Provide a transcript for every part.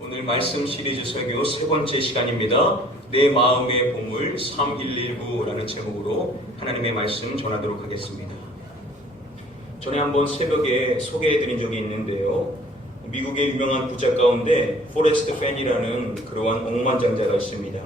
오늘 말씀 시리즈 설교 세 번째 시간입니다. 내 마음의 보물 3119라는 제목으로 하나님의 말씀 전하도록 하겠습니다. 전에 한번 새벽에 소개해드린 적이 있는데요. 미국의 유명한 부자 가운데 포레스트 팬이라는 그러한 억만장자가 있습니다.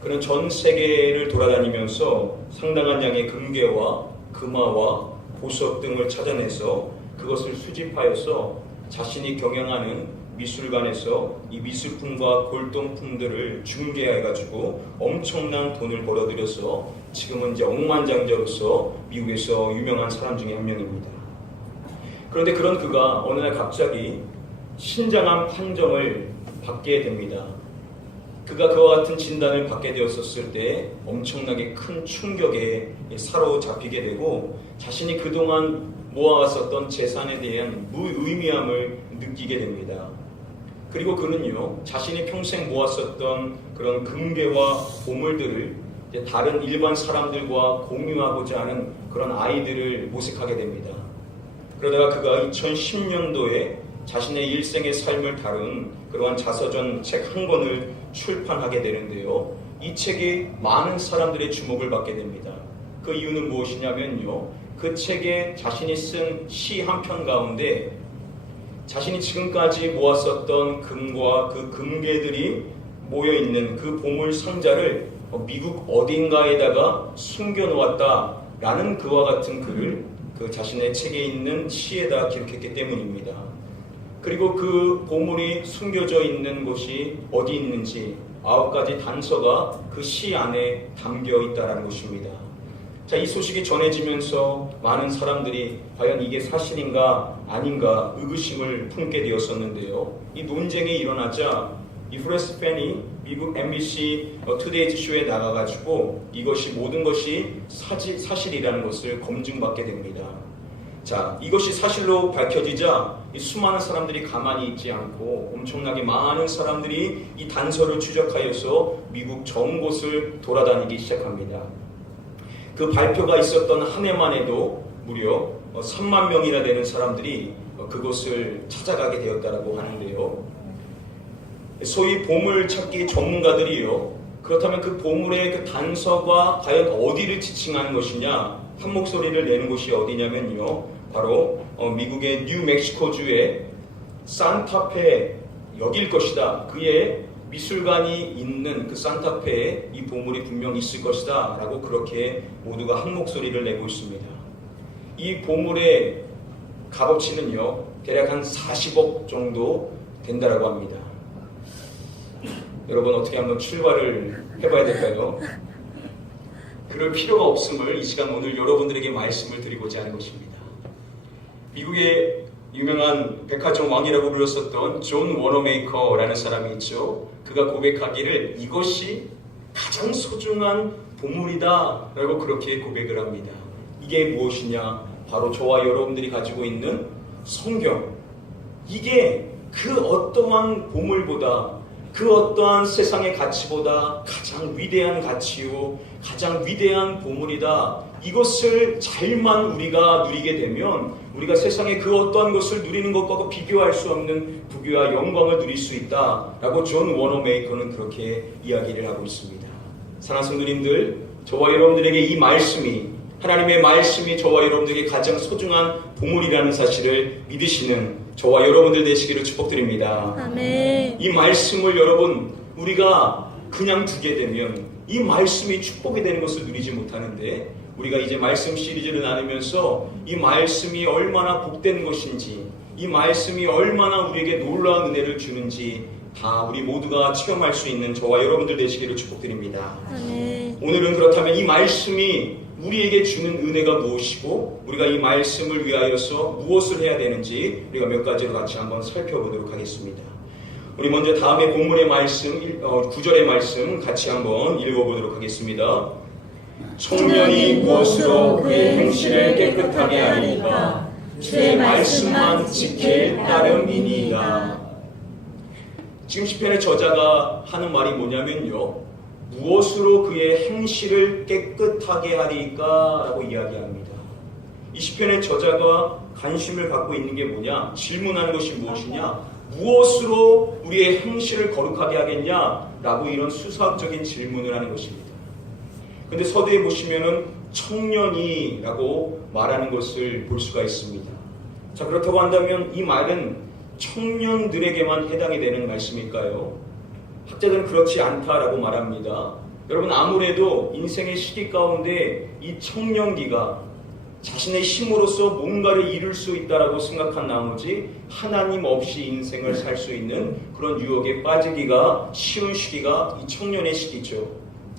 그는 전 세계를 돌아다니면서 상당한 양의 금괴와 금화와 보석 등을 찾아내서 그것을 수집하여서 자신이 경영하는 미술관에서 이 미술품과 골동품들을 중개해가지고 엄청난 돈을 벌어들여서 지금은 이제 억만장자로서 미국에서 유명한 사람 중에 한 명입니다. 그런데 그런 그가 어느 날 갑자기 신장암 판정을 받게 됩니다. 그가 그와 같은 진단을 받게 되었을 때 엄청나게 큰 충격에 사로잡히게 되고 자신이 그동안 모아왔었던 재산에 대한 무의미함을 느끼게 됩니다. 그리고 그는요, 자신이 평생 모았었던 그런 금괴와 보물들을 다른 일반 사람들과 공유하고자 하는 그런 아이들을 모색하게 됩니다. 그러다가 그가 2010년도에 자신의 일생의 삶을 다룬 그러한 자서전 책 한 권을 출판하게 되는데요. 이 책이 많은 사람들의 주목을 받게 됩니다. 그 이유는 무엇이냐면요. 그 책에 자신이 쓴 시 한 편 가운데 자신이 지금까지 모았었던 금과 그 금괴들이 모여있는 그 보물 상자를 미국 어딘가에다가 숨겨놓았다라는 그와 같은 글을 그 자신의 책에 있는 시에다 기록했기 때문입니다. 그리고 그 보물이 숨겨져 있는 곳이 어디 있는지 9가지 단서가 그 시 안에 담겨 있다는 것입니다. 자, 이 소식이 전해지면서 많은 사람들이 과연 이게 사실인가 아닌가 의구심을 품게 되었었는데요. 이 논쟁이 일어나자 이 포레스트 팬이 미국 MBC 투데이즈 쇼에 나가가지고 이것이 모든 것이 사실이라는 것을 검증받게 됩니다. 자, 이것이 사실로 밝혀지자 이 수많은 사람들이 가만히 있지 않고 엄청나게 많은 사람들이 이 단서를 추적하여서 미국 전 곳을 돌아다니기 시작합니다. 그 발표가 있었던 한 해만 해도 무려 3만 명이나 되는 사람들이 그곳을 찾아가게 되었다고 하는데요. 소위 보물 찾기 전문가들이요. 그렇다면 그 보물의 그 단서가 과연 어디를 지칭하는 것이냐? 한 목소리를 내는 곳이 어디냐면요. 바로 미국의 뉴멕시코주의 산타페 역일 것이다. 그의 미술관이 있는 그 산타페에 이 보물이 분명 있을 것이다 라고 그렇게 모두가 한 목소리를 내고 있습니다. 이 보물의 값어치는요 대략 한 40억 정도 된다라고 합니다. 여러분 어떻게 한번 출발을 해봐야 될까요? 그럴 필요가 없음을 이 시간 오늘 여러분들에게 말씀을 드리고자 하는 것입니다. 미국의 유명한 백화점 왕이라고 불렸었던 존 워너메이커라는 사람이 있죠. 그가 고백하기를 이것이 가장 소중한 보물이다 라고 그렇게 고백을 합니다. 이게 무엇이냐? 바로 저와 여러분들이 가지고 있는 성경. 이게 그 어떠한 보물보다 그 어떠한 세상의 가치보다 가장 위대한 가치요 가장 위대한 보물이다. 이것을 잘만 우리가 누리게 되면 우리가 세상의 그 어떠한 것을 누리는 것과 비교할 수 없는 부귀와 영광을 누릴 수 있다라고 존 워너메이커는 그렇게 이야기를 하고 있습니다. 사랑하는 성도님들, 저와 여러분들에게 이 말씀이 하나님의 말씀이 저와 여러분들에게 가장 소중한 보물이라는 사실을 믿으시는 저와 여러분들 되시기를 축복드립니다. 아멘. 이 말씀을 여러분 우리가 그냥 두게 되면 이 말씀이 축복이 되는 것을 누리지 못하는데 우리가 이제 말씀 시리즈를 나누면서 이 말씀이 얼마나 복된 것인지 이 말씀이 얼마나 우리에게 놀라운 은혜를 주는지 다 우리 모두가 체험할 수 있는 저와 여러분들 되시기를 축복드립니다. 아멘. 오늘은 그렇다면 이 말씀이 우리에게 주는 은혜가 무엇이고 우리가 이 말씀을 위하여서 무엇을 해야 되는지 우리가 몇 가지로 같이 한번 살펴보도록 하겠습니다. 우리 먼저 다음에 본문의 말씀 9절의 말씀 같이 한번 읽어보도록 하겠습니다. 청년이 무엇으로 그의 행실을 깨끗하게 하리까 주의 말씀만 지킬 따름이니이다. 지금 시편의 저자가 하는 말이 뭐냐면요. 무엇으로 그의 행실을 깨끗하게 하리까 라고 이야기합니다. 이 시편의 저자가 관심을 갖고 있는 게 뭐냐? 질문하는 것이 무엇이냐? 무엇으로 우리의 행실을 거룩하게 하겠냐라고 이런 수사학적인 질문을 하는 것입니다. 근데 서두에 보시면은 청년이라고 말하는 것을 볼 수가 있습니다. 자, 그렇다고 한다면 이 말은 청년들에게만 해당이 되는 말씀일까요? 학자들은 그렇지 않다라고 말합니다. 여러분, 아무래도 인생의 시기 가운데 이 청년기가 자신의 힘으로써 뭔가를 이룰 수 있다라고 생각한 나머지 하나님 없이 인생을 살 수 있는 그런 유혹에 빠지기가 쉬운 시기가 이 청년의 시기죠.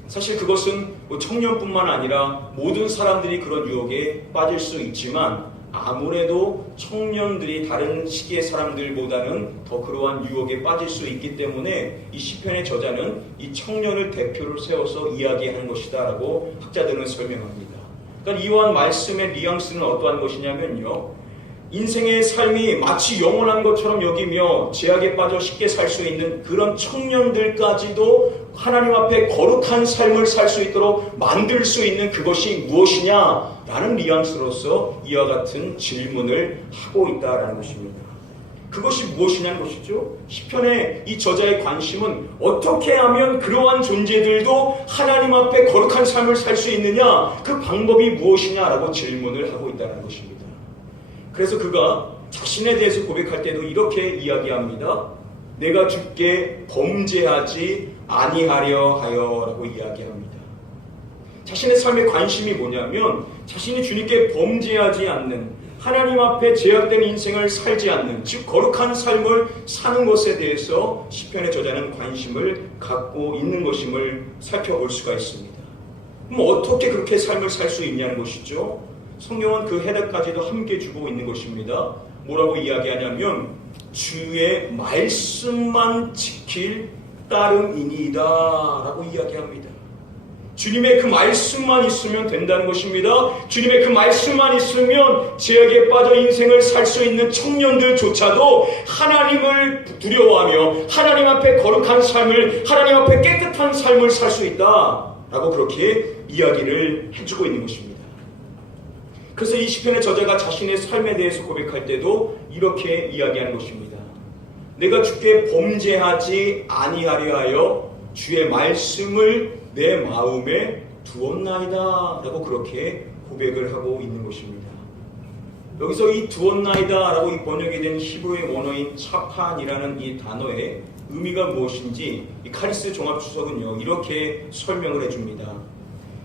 사실 그것은 청년뿐만 아니라 모든 사람들이 그런 유혹에 빠질 수 있지만 아무래도 청년들이 다른 시기의 사람들보다는 더 그러한 유혹에 빠질 수 있기 때문에 이 시편의 저자는 이 청년을 대표로 세워서 이야기하는 것이다 라고 학자들은 설명합니다. 그러니까 이러한 말씀의 뉘앙스는 어떠한 것이냐면요, 인생의 삶이 마치 영원한 것처럼 여기며 제약에 빠져 쉽게 살 수 있는 그런 청년들까지도 하나님 앞에 거룩한 삶을 살 수 있도록 만들 수 있는 그것이 무엇이냐라는 뉘앙스로서 이와 같은 질문을 하고 있다라는 것입니다. 그것이 무엇이냐는 것이죠. 시편의 이 저자의 관심은 어떻게 하면 그러한 존재들도 하나님 앞에 거룩한 삶을 살 수 있느냐, 그 방법이 무엇이냐라고 질문을 하고 있다는 것입니다. 그래서 그가 자신에 대해서 고백할 때도 이렇게 이야기합니다. 내가 주께 범죄하지 아니하려 하여라고 이야기합니다. 자신의 삶의 관심이 뭐냐면 자신이 주님께 범죄하지 않는, 하나님 앞에 제약된 인생을 살지 않는, 즉 거룩한 삶을 사는 것에 대해서 시편의 저자는 관심을 갖고 있는 것임을 살펴볼 수가 있습니다. 그럼 어떻게 그렇게 삶을 살 수 있냐는 것이죠. 성경은 그 해답까지도 함께 주고 있는 것입니다. 뭐라고 이야기하냐면 주의 말씀만 지킬 따름이니이다 라고 이야기합니다. 주님의 그 말씀만 있으면 된다는 것입니다. 주님의 그 말씀만 있으면 제약에 빠져 인생을 살 수 있는 청년들조차도 하나님을 두려워하며 하나님 앞에 거룩한 삶을, 하나님 앞에 깨끗한 삶을 살 수 있다라고 그렇게 이야기를 해주고 있는 것입니다. 그래서 이 시편의 저자가 자신의 삶에 대해서 고백할 때도 이렇게 이야기하는 것입니다. 내가 주께 범죄하지 아니하려 하여 주의 말씀을 내 마음에 두었나이다 라고 그렇게 고백을 하고 있는 것입니다. 여기서 이 두었나이다 라고 이 번역이 된 히브리의 원어인 차판이라는 이 단어의 의미가 무엇인지 이 카리스 종합주석은요 이렇게 설명을 해줍니다.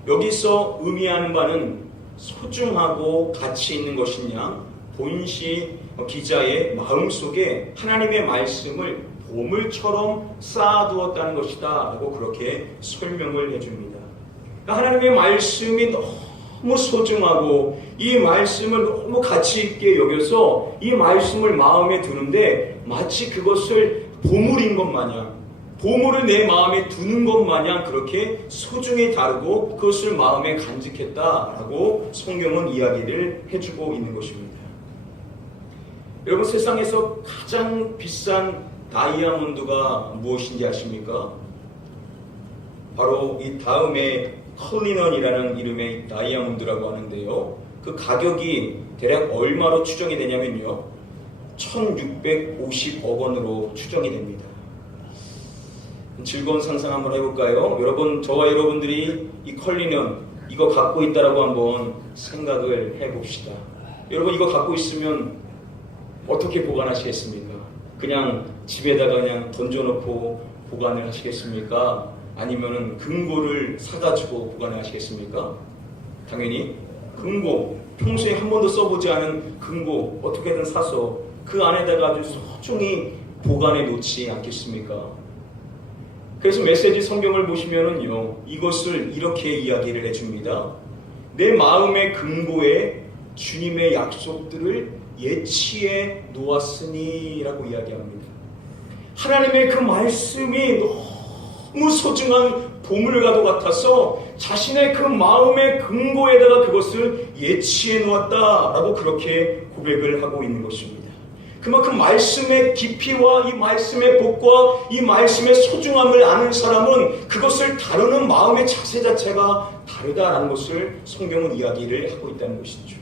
여기서 의미하는 바는 소중하고 가치 있는 것이냐, 본시 기자의 마음속에 하나님의 말씀을 보물처럼 쌓아두었다는 것이다 라고 그렇게 설명을 해줍니다. 하나님의 말씀이 너무 소중하고 이 말씀을 너무 가치 있게 여겨서 이 말씀을 마음에 두는데 마치 그것을 보물인 것 마냥, 보물을 내 마음에 두는 것 마냥 그렇게 소중히 다루고 그것을 마음에 간직했다라고 성경은 이야기를 해주고 있는 것입니다. 여러분, 세상에서 가장 비싼 다이아몬드가 무엇인지 아십니까? 바로 이 다음에 컬리넌이라는 이름의 다이아몬드라고 하는데요. 그 가격이 대략 얼마로 추정이 되냐면요, 1650억 원으로 추정이 됩니다. 즐거운 상상 한번 해볼까요? 여러분, 저와 여러분들이 이 컬리넌 이거 갖고 있다라고 한번 생각을 해봅시다. 여러분, 이거 갖고 있으면 어떻게 보관하시겠습니까? 그냥 집에다가 그냥 던져놓고 보관을 하시겠습니까? 아니면은 금고를 사가지고 보관을 하시겠습니까? 당연히 금고, 평소에 한 번도 써보지 않은 금고 어떻게든 사서 그 안에다가 아주 소중히 보관해 놓지 않겠습니까? 그래서 메시지 성경을 보시면은요, 이것을 이렇게 이야기를 해줍니다. 내 마음의 금고에 주님의 약속들을 예치해 놓았으니 라고 이야기합니다. 하나님의 그 말씀이 너무 소중한 보물과도 같아서 자신의 그 마음의 금고에다가 그것을 예치해 놓았다라고 그렇게 고백을 하고 있는 것입니다. 그만큼 말씀의 깊이와 이 말씀의 복과 이 말씀의 소중함을 아는 사람은 그것을 다루는 마음의 자세 자체가 다르다라는 것을 성경은 이야기를 하고 있다는 것이죠.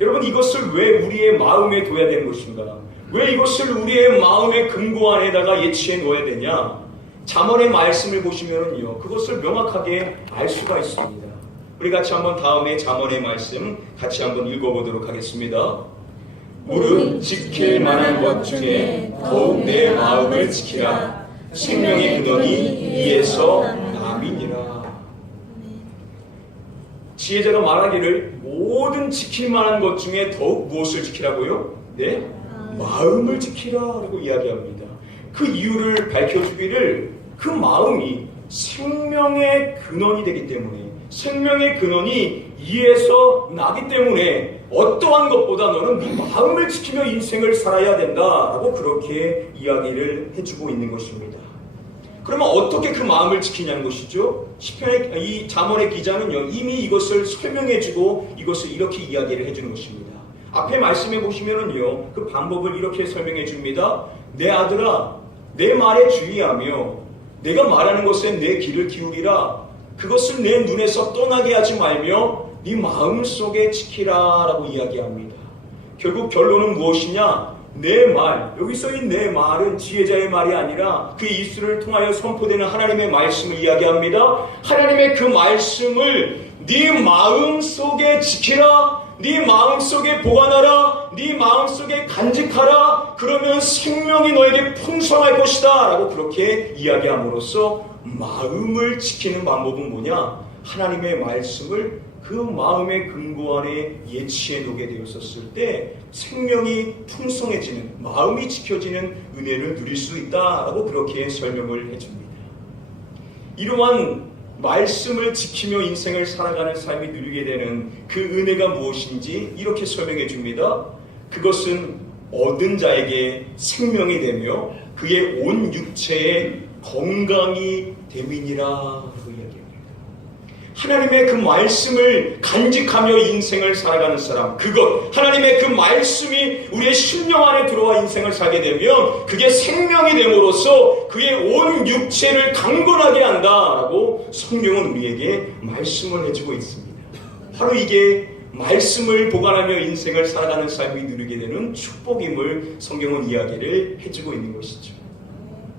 여러분, 이것을 왜 우리의 마음에 둬야 되는 것인가? 왜 이것을 우리의 마음의 금고 안에다가 예치해 놓아야 되냐? 잠언의 말씀을 보시면요, 그것을 명확하게 알 수가 있습니다. 우리 같이 한번 다음에 잠언의 말씀 같이 한번 읽어보도록 하겠습니다. 무릇 지킬 만한 것 중에 더욱 내 마음을 지키라. 생명의 근원이 이에서 남이니라. 지혜자가 말하기를 모든 지킬 만한 것 중에 더욱 무엇을 지키라고요? 네? 마음을 지키라라고 이야기합니다. 그 이유를 밝혀주기를 그 마음이 생명의 근원이 되기 때문에, 생명의 근원이 이에서 나기 때문에 어떠한 것보다 너는 네 마음을 지키며 인생을 살아야 된다라고 그렇게 이야기를 해주고 있는 것입니다. 그러면 어떻게 그 마음을 지키냐는 것이죠. 시편의 이 잠언의 기자는요, 이미 이것을 설명해주고 이것을 이렇게 이야기를 해주는 것입니다. 앞에 말씀해 보시면은요, 그 방법을 이렇게 설명해 줍니다. 내 아들아, 내 말에 주의하며 내가 말하는 것에 내 귀를 기울이라. 그것을 내 눈에서 떠나게 하지 말며 네 마음속에 지키라라고 이야기합니다. 결국 결론은 무엇이냐? 내 말, 여기서 이 내 말은 지혜자의 말이 아니라 그 입술을 통하여 선포되는 하나님의 말씀을 이야기합니다. 하나님의 그 말씀을 네 마음속에 지키라. 네 마음속에 보관하라. 네 마음속에 간직하라. 그러면 생명이 너에게 풍성할 것이다 라고 그렇게 이야기함으로써 마음을 지키는 방법은 뭐냐? 하나님의 말씀을 그 마음의 근거 안에 예치해 놓게 되었었을 때 생명이 풍성해지는, 마음이 지켜지는 은혜를 누릴 수 있다라고 그렇게 설명을 해줍니다. 이러한 말씀을 지키며 인생을 살아가는 삶이 누리게 되는 그 은혜가 무엇인지 이렇게 설명해 줍니다. 그것은 얻은 자에게 생명이 되며 그의 온 육체에 건강이 됨이니라. 하나님의 그 말씀을 간직하며 인생을 살아가는 사람, 그것, 하나님의 그 말씀이 우리의 심령 안에 들어와 인생을 살게 되면 그게 생명이 됨으로써 그의 온 육체를 강건하게 한다라고 성경은 우리에게 말씀을 해주고 있습니다. 바로 이게 말씀을 보관하며 인생을 살아가는 삶이 누리게 되는 축복임을 성경은 이야기를 해주고 있는 것이죠.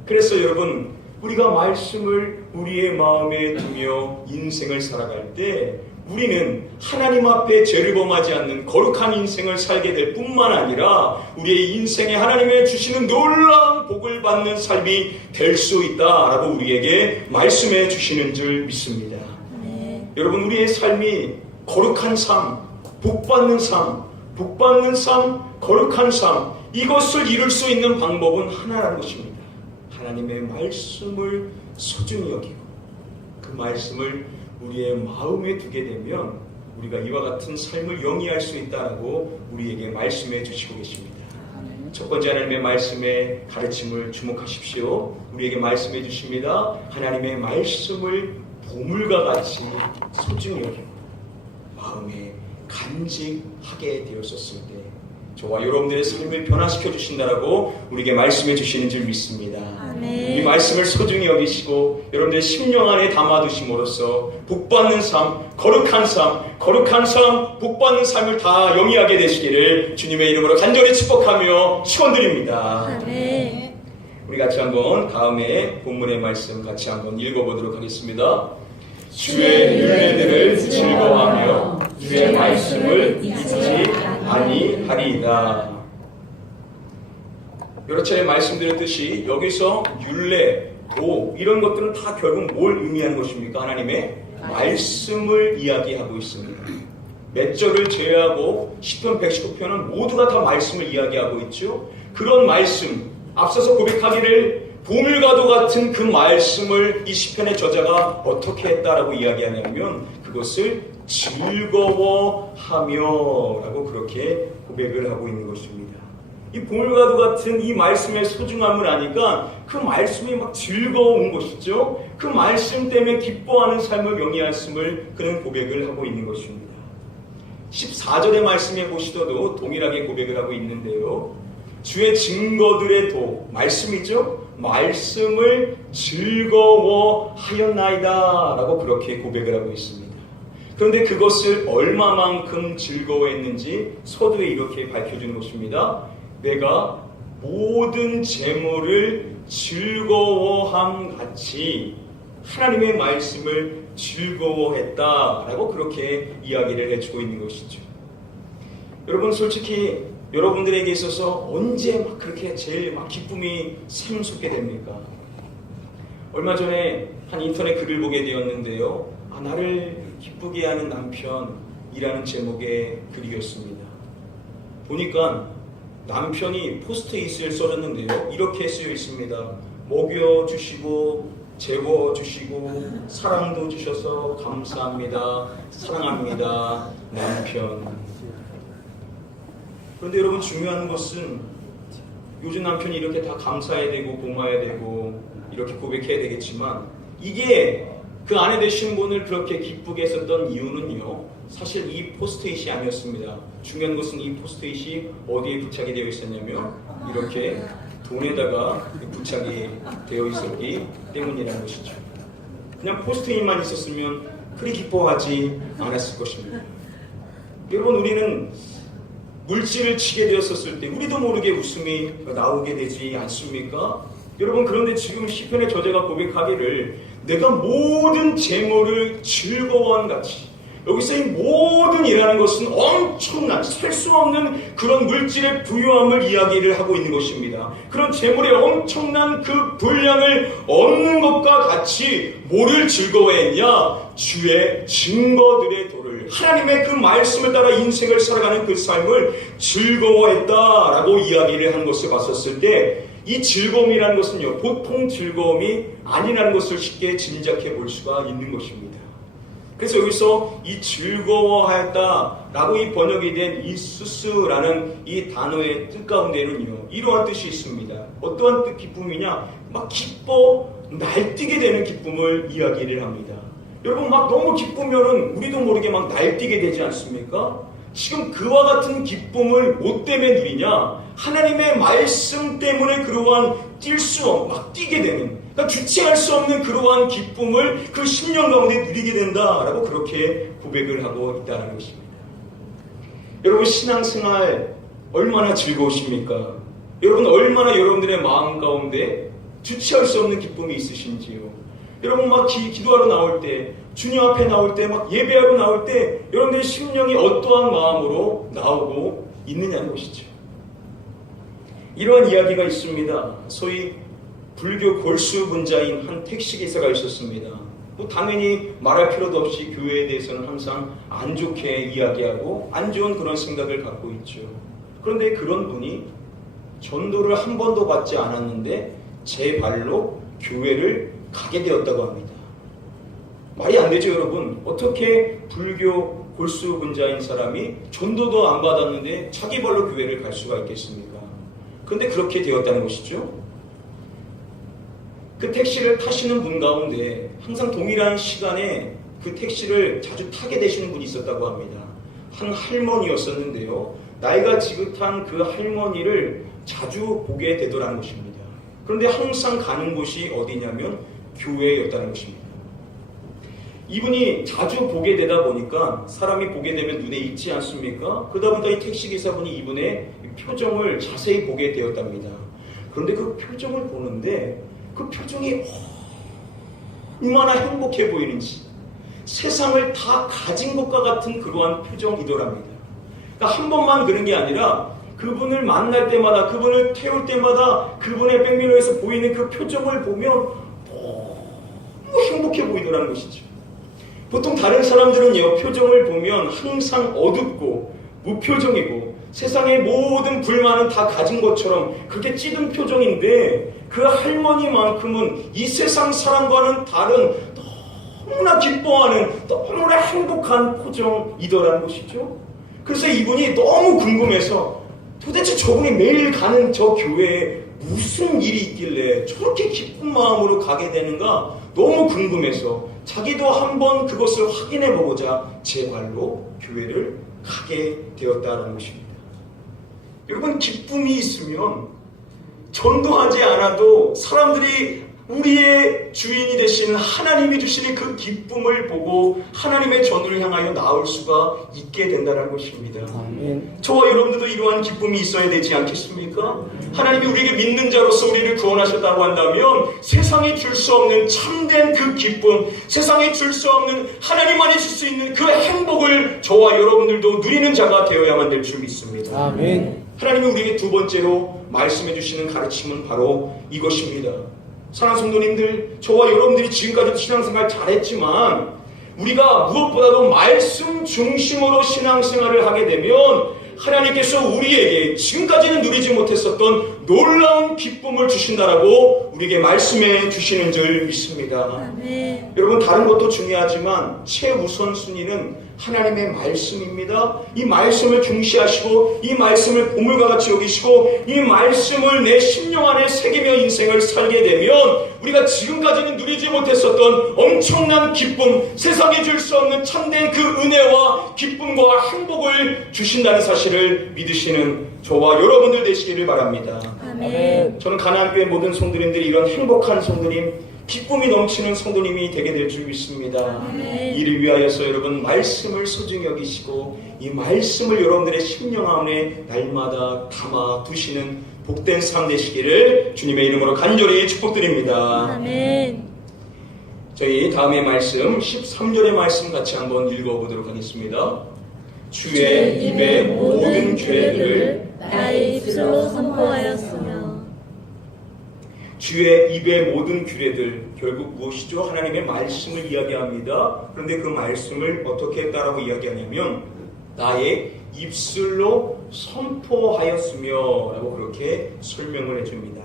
그래서 여러분, 우리가 말씀을 우리의 마음에 두며 인생을 살아갈 때 우리는 하나님 앞에 죄를 범하지 않는 거룩한 인생을 살게 될 뿐만 아니라 우리의 인생에 하나님의 주시는 놀라운 복을 받는 삶이 될 수 있다라고 우리에게 말씀해 주시는 줄 믿습니다. 네. 여러분, 우리의 삶이 거룩한 삶, 복받는 삶, 거룩한 삶, 이것을 이룰 수 있는 방법은 하나라는 것입니다. 하나님의 말씀을 소중히 여기고 그 말씀을 우리의 마음에 두게 되면 우리가 이와 같은 삶을 영위할 수 있다고 우리에게 말씀해 주시고 계십니다. 첫 번째 하나님의 말씀의 가르침을 주목하십시오. 우리에게 말씀해 주십니다. 하나님의 말씀을 보물과 같이 소중히 여기고 마음에 간직하게 되었었을 때 저와 여러분들의 삶을 변화시켜 주신다라고 우리에게 말씀해 주시는 줄 믿습니다. 아멘. 이 말씀을 소중히 여기시고 여러분들의 심령 안에 담아두심으로써 복받는 삶, 거룩한 삶, 복받는 삶을 다 영위하게 되시기를 주님의 이름으로 간절히 축복하며 축원드립니다. 아멘. 우리 같이 한번 다음에 본문의 말씀 같이 한번 읽어보도록 하겠습니다. 주의 율례들을 즐거워하며 주의 말씀을 잊지 아니하리이다. 여러 차례 말씀드렸듯이 여기서 율례, 도 이런 것들은 다 결국 뭘 의미하는 것입니까? 하나님의 말씀을 이야기하고 있습니다. 몇 절을 제외하고 시편 119편은 모두가 다 말씀을 이야기하고 있죠. 그런 말씀, 앞서서 고백하기를 보물과도 같은 그 말씀을 이 시편의 저자가 어떻게 했다라고 이야기하냐면 그것을 즐거워하며 라고 그렇게 고백을 하고 있는 것입니다. 이 보물과도 같은 이 말씀의 소중함을 아니까 그 말씀이 막 즐거운 것이죠. 그 말씀 때문에 기뻐하는 삶을 영위했음을 그는 고백을 하고 있는 것입니다. 14절의 말씀에 보시더라도 동일하게 고백을 하고 있는데요. 주의 증거들의 도, 말씀이죠. 말씀을 즐거워하였나이다 라고 그렇게 고백을 하고 있습니다. 그런데 그것을 얼마만큼 즐거워했는지 서두에 이렇게 밝혀주는 것입니다. 내가 모든 재물을 즐거워함 같이 하나님의 말씀을 즐거워했다라고 그렇게 이야기를 해주고 있는 것이죠. 여러분, 솔직히 여러분들에게 있어서 언제 막 그렇게 제일 막 기쁨이 샘솟게 됩니까? 얼마 전에 한 인터넷 글을 보게 되었는데요. 나를 기쁘게 하는 남편이라는 제목의 글이었습니다. 보니까 남편이 포스트잇을 써줬는데요. 이렇게 쓰여 있습니다. 먹여주시고 재워주시고 사랑도 주셔서 감사합니다. 사랑합니다. 남편. 그런데 여러분, 중요한 것은 요즘 남편이 이렇게 다 감사해야 되고 고마워야 되고 이렇게 고백해야 되겠지만, 이게 그 아내 되신 분을 그렇게 기쁘게 했었던 이유는요, 사실 이 포스트잇이 아니었습니다. 중요한 것은 이 포스트잇이 어디에 부착이 되어 있었냐면 이렇게 돈에다가 부착이 되어 있었기 때문이라는 것이죠. 그냥 포스트잇만 있었으면 그리 기뻐하지 않았을 것입니다. 여러분, 우리는 물질을 치게 되었었을 때 우리도 모르게 웃음이 나오게 되지 않습니까? 여러분, 그런데 지금 시편의 저자가 고백하기를 내가 모든 재물을 즐거워한 같이, 여기서 이 모든이라는 것은 엄청난 살 수 없는 그런 물질의 부유함을 이야기를 하고 있는 것입니다. 그런 재물의 엄청난 그 분량을 얻는 것과 같이 뭐를 즐거워했냐? 주의 증거들의 도를, 하나님의 그 말씀을 따라 인생을 살아가는 그 삶을 즐거워했다라고 이야기를 하는 것을 봤었을 때, 이 즐거움이라는 것은요, 보통 즐거움이 아니라는 것을 쉽게 짐작해 볼 수가 있는 것입니다. 그래서 여기서 이 즐거워하였다라고 이 번역이 된 이 수스라는 이 단어의 뜻 가운데는요, 이러한 뜻이 있습니다. 어떠한 뜻 기쁨이냐? 막 기뻐 날뛰게 되는 기쁨을 이야기를 합니다. 여러분, 막 너무 기쁘면은 우리도 모르게 막 날뛰게 되지 않습니까? 지금 그와 같은 기쁨을 뭐 때문에 누리냐? 하나님의 말씀 때문에 그러한 뛸 수 없, 막 뛰게 되는, 그러니까 주체할 수 없는 그러한 기쁨을 그 10년 가운데 누리게 된다라고 그렇게 고백을 하고 있다는 것입니다. 여러분, 신앙생활 얼마나 즐거우십니까? 여러분, 얼마나 여러분들의 마음 가운데 주체할 수 없는 기쁨이 있으신지요? 여러분, 막 기도하러 나올 때, 주님 앞에 나올 때, 막 예배하러 나올 때 여러분들의 심령이 어떠한 마음으로 나오고 있느냐는 것이죠. 이러한 이야기가 있습니다. 소위 불교 골수 분자인 한 택시기사가 있었습니다. 뭐 당연히 말할 필요도 없이 교회에 대해서는 항상 안 좋게 이야기하고 안 좋은 그런 생각을 갖고 있죠. 그런데 그런 분이 전도를 한 번도 받지 않았는데 제 발로 교회를 가게 되었다고 합니다. 말이 안 되죠, 여러분. 어떻게 불교 골수 분자인 사람이 전도도 안 받았는데 자기 발로 교회를 갈 수가 있겠습니까? 그런데 그렇게 되었다는 것이죠. 그 택시를 타시는 분 가운데 항상 동일한 시간에 그 택시를 자주 타게 되시는 분이 있었다고 합니다. 한 할머니였었는데요. 나이가 지긋한 그 할머니를 자주 보게 되더라는 것입니다. 그런데 항상 가는 곳이 어디냐면 교회였다는 것입니다. 이분이 자주 보게 되다 보니까 사람이 보게 되면 눈에 익지 않습니까? 그러다 보니까 이 택시기사분이 이분의 표정을 자세히 보게 되었답니다. 그런데 그 표정을 보는데 그 표정이 얼마나 행복해 보이는지, 세상을 다 가진 것과 같은 그러한 표정이더랍니다. 그러니까 한 번만 그런 게 아니라 그분을 만날 때마다, 그분을 태울 때마다 그분의 백미러에서 보이는 그 표정을 보면 너무 행복해 보이더라는 것이죠. 보통 다른 사람들은요, 표정을 보면 항상 어둡고 무표정이고 세상의 모든 불만은 다 가진 것처럼 그렇게 찌든 표정인데, 그 할머니만큼은 이 세상 사람과는 다른 너무나 기뻐하는, 너무나 행복한 표정이더라는 것이죠. 그래서 이분이 너무 궁금해서 도대체 저분이 매일 가는 저 교회에 무슨 일이 있길래 저렇게 기쁜 마음으로 가게 되는가 너무 궁금해서 자기도 한번 그것을 확인해 보고자 제 발로 교회를 가게 되었다는 것입니다. 여러분, 기쁨이 있으면 전도하지 않아도 사람들이 우리의 주인이 되신 하나님이 주시는 그 기쁨을 보고 하나님의 전우를 향하여 나올 수가 있게 된다는 것입니다. 아멘. 저와 여러분들도 이러한 기쁨이 있어야 되지 않겠습니까? 하나님이 우리에게 믿는 자로서 우리를 구원하셨다고 한다면 세상이 줄 수 없는 참된 그 기쁨, 세상이 줄 수 없는 하나님만이 줄 수 있는 그 행복을 저와 여러분들도 누리는 자가 되어야만 될 줄 믿습니다. 아멘. 하나님이 우리에게 두 번째로 말씀해 주시는 가르침은 바로 이것입니다. 사랑하는 성도님들, 저와 여러분들이 지금까지도 신앙생활 잘했지만 우리가 무엇보다도 말씀 중심으로 신앙생활을 하게 되면 하나님께서 우리에게 지금까지는 누리지 못했었던 놀라운 기쁨을 주신다라고 우리에게 말씀해 주시는 줄 믿습니다. 아멘. 여러분, 다른 것도 중요하지만 최우선순위는 하나님의 말씀입니다. 이 말씀을 중시하시고 이 말씀을 보물과 같이 여기시고 이 말씀을 내 심령 안에 새기며 인생을 살게 되면 우리가 지금까지는 누리지 못했었던 엄청난 기쁨, 세상이 줄 수 없는 참된 그 은혜와 기쁨과 행복을 주신다는 사실을 믿으시는 저와 여러분들 되시기를 바랍니다. 아멘. 저는 가나안교회 모든 성도님들이 이런 행복한 성도님, 기쁨이 넘치는 성도님이 되게 될 줄 믿습니다. 아멘. 이를 위하여서 여러분 말씀을 소중히 여기시고 이 말씀을 여러분들의 심령 안에 날마다 담아 두시는 복된 삶 되시기를 주님의 이름으로 간절히 축복드립니다. 아멘. 저희 다음의 말씀 13절의 말씀 같이 한번 읽어보도록 하겠습니다. 주의 입의 모든 죄를 나의 입술로 선포하였으며. 주의 입의 모든 규례들, 결국 무엇이죠? 하나님의 말씀을 이야기합니다. 그런데 그 말씀을 어떻게 했다라고 이야기하냐면 나의 입술로 선포하였으며 라고 그렇게 설명을 해줍니다.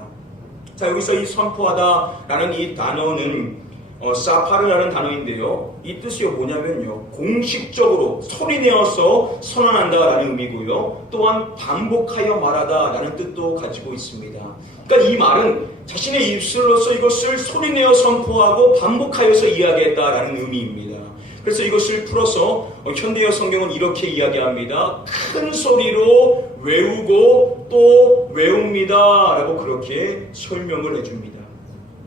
자, 여기서 이 선포하다라는 이 단어는 사파르라는 단어인데요. 이 뜻이 뭐냐면요, 공식적으로 소리내어서 선언한다라는 의미고요. 또한 반복하여 말하다라는 뜻도 가지고 있습니다. 그러니까 이 말은 자신의 입술로서 이것을 소리내어 선포하고 반복하여서 이야기했다라는 의미입니다. 그래서 이것을 풀어서 현대어 성경은 이렇게 이야기합니다. 큰 소리로 외우고 또 외웁니다 라고 그렇게 설명을 해줍니다.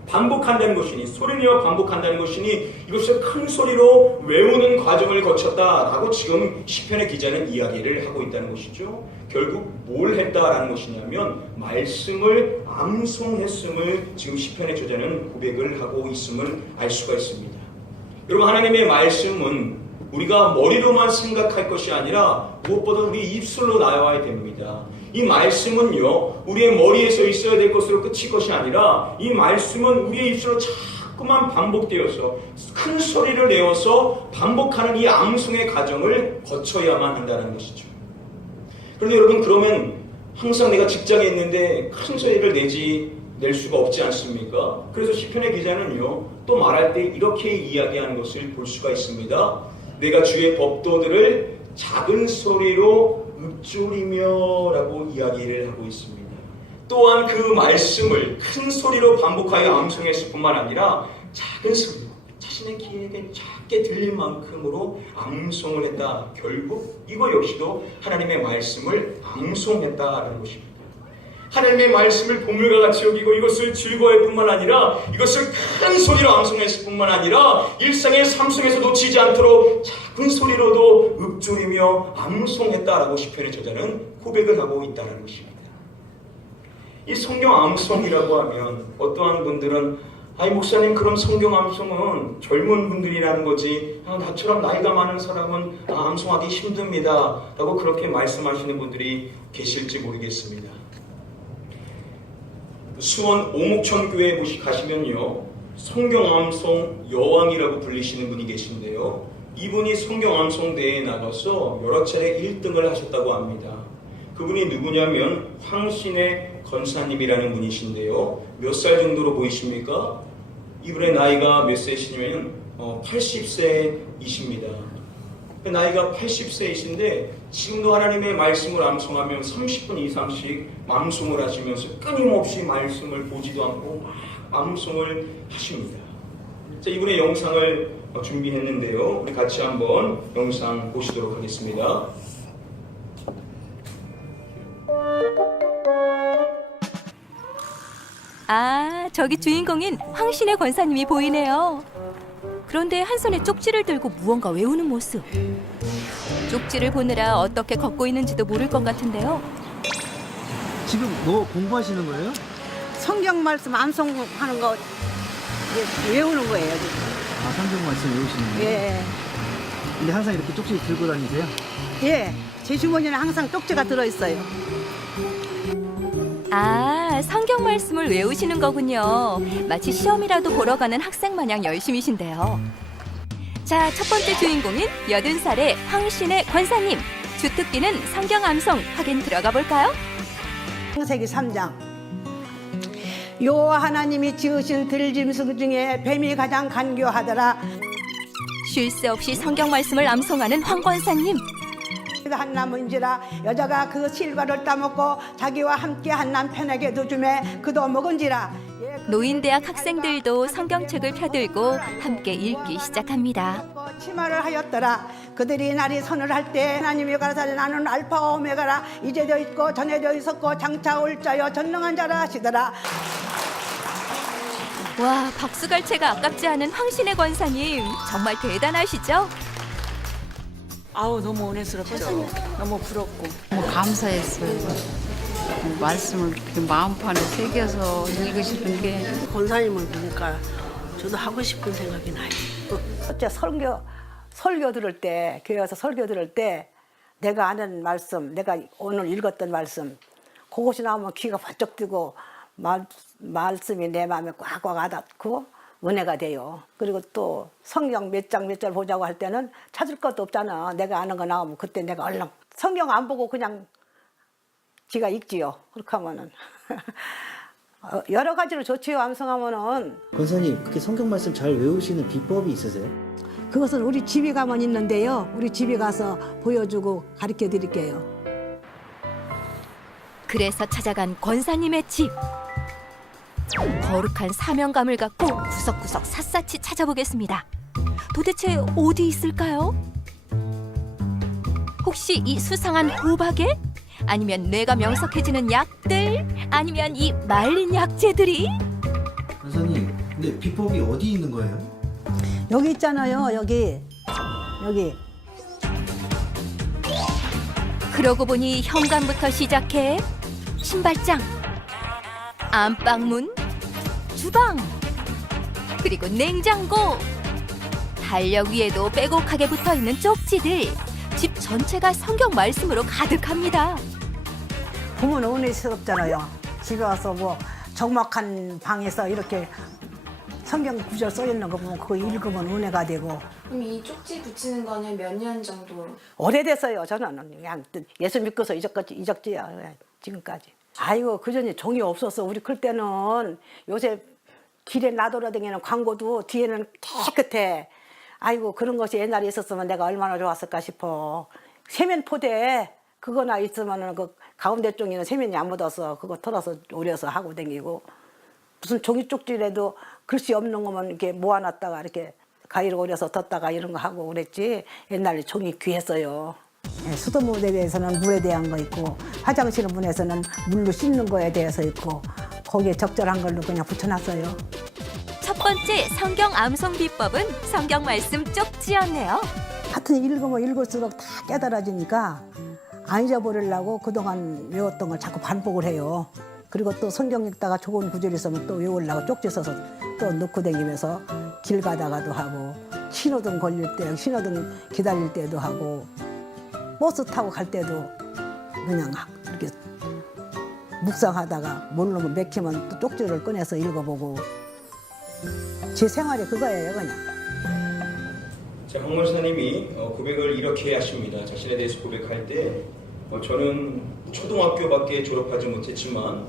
반복한다는 것이니, 소리내어 반복한다는 것이니 이것을 큰 소리로 외우는 과정을 거쳤다라고 지금 시편의 기자는 이야기를 하고 있다는 것이죠. 결국 뭘 했다라는 것이냐면 말씀을 암송했음을 지금 시편의 저자는 고백을 하고 있음을 알 수가 있습니다. 여러분, 하나님의 말씀은 우리가 머리로만 생각할 것이 아니라 무엇보다 우리 입술로 나와야 됩니다. 이 말씀은요, 우리의 머리에서 있어야 될 것으로 끝일 것이 아니라 이 말씀은 우리의 입술로 자꾸만 반복되어서 큰 소리를 내어서 반복하는 이 암송의 과정을 거쳐야만 한다는 것이죠. 그런데 여러분, 그러면 항상 내가 직장에 있는데 큰 소리를 낼 수가 없지 않습니까? 그래서 시편의 기자는요, 또 말할 때 이렇게 이야기하는 것을 볼 수가 있습니다. 내가 주의 법도들을 작은 소리로 읊조리며 라고 이야기를 하고 있습니다. 또한 그 말씀을 큰 소리로 반복하여 암송했을 뿐만 아니라 작은 소리로 자신의 귀에게 작게 들릴 만큼으로 암송을 했다. 결국 이거 역시도 하나님의 말씀을 암송했다라는 것입니다. 하나님의 말씀을 보물과 같이 여기고 이것을 즐거워할 뿐만 아니라 이것을 큰 소리로 암송했을 뿐만 아니라 일상의 삶 속에서 놓치지 않도록 작은 소리로도 읊조리며 암송했다라고 시편의 저자는 고백을 하고 있다는 것입니다. 이 성경 암송이라고 하면 어떠한 분들은 아이 목사님, 그럼 성경 암송은 젊은 분들이라는 거지 나처럼 나이가 많은 사람은 암송하기 힘듭니다 라고 그렇게 말씀하시는 분들이 계실지 모르겠습니다. 수원 오목천 교회에 가시면요, 성경암송 여왕이라고 불리시는 분이 계신데요, 이분이 성경암송대회에 나가서 여러 차례 1등을 하셨다고 합니다. 그분이 누구냐면 황신의 권사님이라는 분이신데요, 몇 살 정도로 보이십니까? 이분의 나이가 몇 세시냐면 80세이십니다. 나이가 80세이신데 지금도 하나님의 말씀을 암송하며 30분 이상씩 암송을 하시면서 끊임없이 말씀을 보지도 않고 막 암송을 하십니다. 자, 이분의 영상을 준비했는데요, 우리 같이 한번 영상 보시도록 하겠습니다. 아, 저기 주인공인 황신의 권사님이 보이네요. 그런데 한 손에 쪽지를 들고 무언가 외우는 모습. 쪽지를 보느라 어떻게 걷고 있는지도 모를 것 같은데요. 지금 뭐 공부하시는 거예요? 성경 말씀 암송하는 거 외우는 거예요. 아, 성경 말씀 외우시는 거예요? 예. 근데 항상 이렇게 쪽지 들고 다니세요? 예. 제 주머니에는 항상 쪽지가 들어있어요. 아, 성경 말씀을 외우시는 거군요. 마치 시험이라도 보러 가는 학생 마냥 열심이신데요. 자, 첫 번째 주인공인 80살의 황신의 권사님. 주특기는 성경 암송 확인 들어가 볼까요? 창세기 3장. 여호와 하나님이 지으신 들짐승 중에 뱀이 가장 간교하더라. 쉴 새 없이 성경 말씀을 암송하는 황 권사님. 한나무인지라 여자가 그 실과를 따먹고 자기와 함께 한 남편에게도 주매 그도 먹은지라. 노인대학 학생들도 성경책을 펴들고 함께 읽기 시작합니다. 치마를 하였더라. 그들이 날이 선을 할 때 하나님이 가라사대 나는 알파와 오메가라. 이제도 있고 전에도 있었고 장차 올 자여 전능한 자라 하시더라. 와, 박수갈채가 아깝지 않은 황신의 권사님. 정말 대단하시죠? 아우 너무 은혜스럽죠. 너무 부럽고 너무 감사했어요. 말씀을 이렇게 마음판에 새겨서 읽으시는 게 권사님을 보니까 저도 하고 싶은 생각이 나요. 첫째 설교 들을 때 교회에서 설교 들을 때 내가 아는 말씀, 내가 오늘 읽었던 말씀 그것이 나오면 귀가 번쩍 뜨고 말씀이 내 마음에 꽉꽉 와닿고 은혜가 돼요. 그리고 또 성경 몇 장 몇 절 보자고 할 때는 찾을 것도 없잖아. 내가 아는 거 나오면 그때 내가 얼른 성경 안 보고 그냥 지가 읽지요. 그렇게 하면은 여러 가지로 좋지요. 암송하면은. 권사님, 그렇게 성경 말씀 잘 외우시는 비법이 있으세요? 그것은 우리 집에 가면 있는데요. 우리 집에 가서 보여주고 가르쳐 드릴게요. 그래서 찾아간 권사님의 집. 거룩한 사명감을 갖고 구석구석 샅샅이 찾아보겠습니다. 도대체 어디 있을까요? 혹시 이 수상한 호박에? 아니면 뇌가 명석해지는 약들? 아니면 이 말린 약재들이? 권사님, 근데 비법이 어디 있는 거예요? 여기 있잖아요. 여기. 그러고 보니 현관부터 시작해 신발장, 안방문, 주방, 그리고 냉장고, 달력 위에도 빼곡하게 붙어있는 쪽지들. 집 전체가 성경 말씀으로 가득합니다. 보면 은혜스럽잖아요. 집에 와서 뭐 적막한 방에서 이렇게 성경 구절 써 있는 거 보면 그거 읽으면 은혜가 되고. 그럼 이 쪽지 붙이는 거는 몇 년 정도? 오래됐어요. 저는 그냥 예수 믿고서 이적지야 지금까지. 아이고 그전에 종이 없었어. 우리 클 때는 요새 길에 나돌아다니는 광고도 뒤에는 깨끗해. 아이고 그런 것이 옛날에 있었으면 내가 얼마나 좋았을까 싶어. 세면 포대 그거나 있으면은 그 가운데 쪽에는 세면이 안 묻어서 그거 털어서 오려서 하고 다니고, 무슨 종이 쪽지라도 글씨 없는 거면 이렇게 모아놨다가 이렇게 가위로 오려서 뒀다가 이런 거 하고 그랬지. 옛날에 종이 귀했어요. 수돗물 대회에서는 물에 대한 거 있고, 화장실 문에서는 물로 씻는 거에 대해서 있고, 거기에 적절한 걸로 그냥 붙여놨어요. 첫 번째 성경 암송 비법은 성경 말씀 쪽지였네요. 하여튼 읽으면 읽을수록 다 깨달아지니까 안 잊어버리려고 그동안 외웠던 걸 자꾸 반복을 해요. 그리고 또 성경 읽다가 좋은 구절이 있으면 또 외우려고 쪽지 써서 또 넣고 다니면서 길 가다가도 하고, 신호등 걸릴 때, 신호등 기다릴 때도 하고, 버스 타고 갈 때도 그냥 이렇게 묵상하다가 모르면 맥히면 또 쪽지를 꺼내서 읽어보고. 제 생활이 그거예요, 그냥. 자, 황 목사님이 고백을 이렇게 하십니다. 자신에 대해서 고백할 때 저는 초등학교밖에 졸업하지 못했지만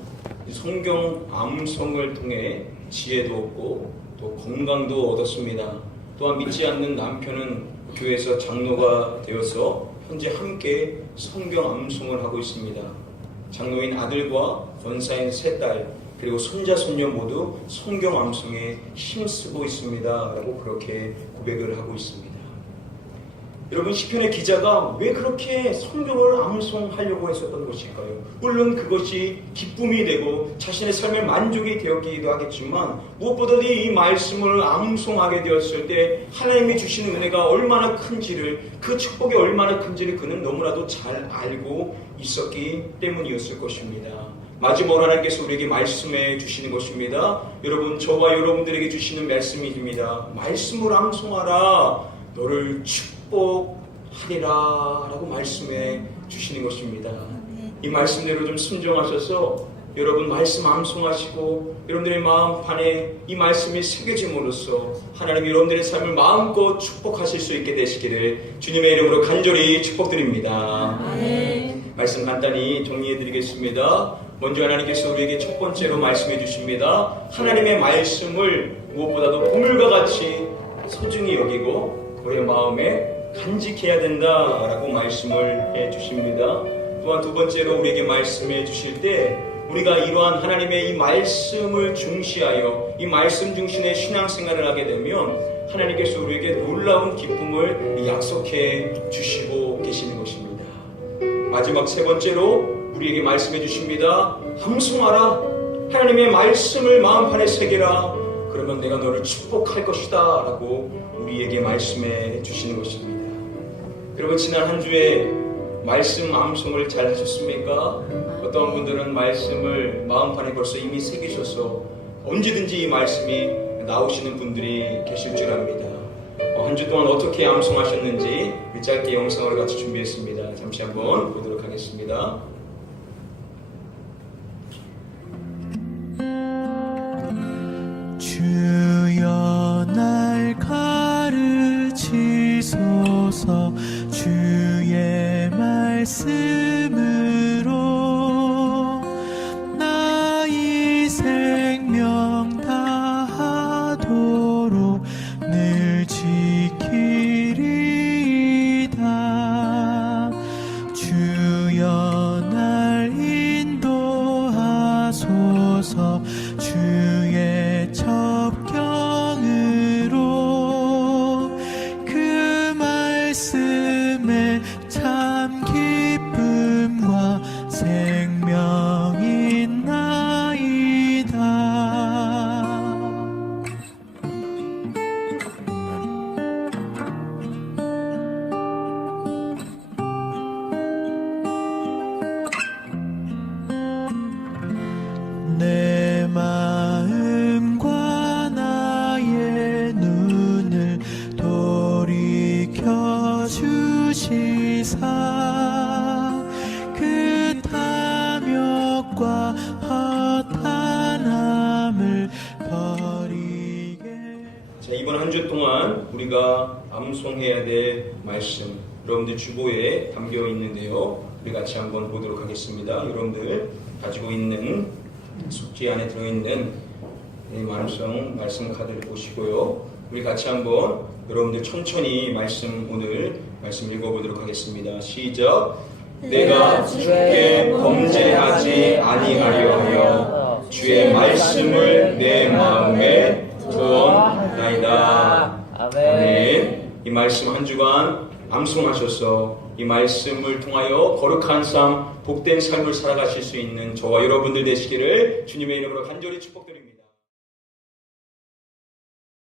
성경 암송을 통해 지혜도 얻고 또 건강도 얻었습니다. 또한 믿지 않는 남편은 교회에서 장로가 되어서 현재 함께 성경 암송을 하고 있습니다. 장로인 아들과 권사인 세 딸, 그리고 손자 손녀 모두 성경 암송에 힘쓰고 있습니다 라고 그렇게 고백을 하고 있습니다. 여러분 시편의 기자가 왜 그렇게 성경을 암송하려고 했었던 것일까요? 물론 그것이 기쁨이 되고 자신의 삶의 만족이 되었기도 하겠지만 무엇보다도 이 말씀을 암송하게 되었을 때 하나님이 주시는 은혜가 얼마나 큰지를, 그 축복이 얼마나 큰지를 그는 너무나도 잘 알고 있었기 때문이었을 것입니다. 마지막으로 하나님께서 우리에게 말씀해 주시는 것입니다. 여러분, 저와 여러분들에게 주시는 말씀입니다. 말씀을 암송하라, 너를 축복하리라 라고 말씀해 주시는 것입니다. 이 말씀대로 좀 순종하셔서 여러분 말씀 암송하시고 여러분들의 마음판에 이 말씀이 새겨짐으로써 하나님이 여러분들의 삶을 마음껏 축복하실 수 있게 되시기를 주님의 이름으로 간절히 축복드립니다. 말씀 간단히 정리해 드리겠습니다. 먼저 하나님께서 우리에게 첫 번째로 말씀해 주십니다. 하나님의 말씀을 무엇보다도 보물과 같이 소중히 여기고 우리의 마음에 간직해야 된다라고 말씀을 해 주십니다. 또한 두 번째로 우리에게 말씀해 주실 때 우리가 이러한 하나님의 이 말씀을 중시하여 이 말씀 중심의 신앙생활을 하게 되면 하나님께서 우리에게 놀라운 기쁨을 약속해 주시고 계시는 것입니다. 마지막 세 번째로 우리에게 말씀해 주십니다. 함송하라. 하나님의 말씀을 마음판에 새겨라. 그러면 내가 너를 축복할 것이다 라고 우리에게 말씀해 주시는 것입니다. 여러분, 지난 한 주에 말씀 암송을 잘 하셨습니까? 어떤 분들은 말씀을 마음판에 벌써 이미 새기셔서 언제든지 이 말씀이 나오시는 분들이 계실 줄 압니다. 한 주 동안 어떻게 암송하셨는지 짧게 영상을 같이 준비했습니다. 잠시 한번 보도록 하겠습니다. 주여 날 가르치소서 주의 말씀으로 나의 생명 다하도록 늘 지키리이다. 주여 날 인도하소서 주의 첩경으로 그 말씀에 참 기쁨과 생명이 나이다. 내 마음과 나의 눈을 돌이켜 주시사 그 탐욕과 허탄함을 버리게. 자, 이번 한 주 동안 우리가 암송해야 될 말씀 여러분들 주보에 담겨 있는데요. 우리 같이 한번 보도록 하겠습니다. 여러분들 가지고 있는 숙제 안에 들어있는 이 말씀 카드를 보시고요. 우리 같이 한번 여러분들 천천히 오늘 말씀 읽어보도록 하겠습니다. 시작. 내가 주께 범죄하지 아니하려 하여 주의 말씀을 내 마음에 두었나이다. 아멘. 이 말씀 한 주간 암송하셔서 이 말씀을 통하여 거룩한 삶, 복된 삶을 살아가실 수 있는 저와 여러분들 되시기를 주님의 이름으로 간절히 축복드립니다.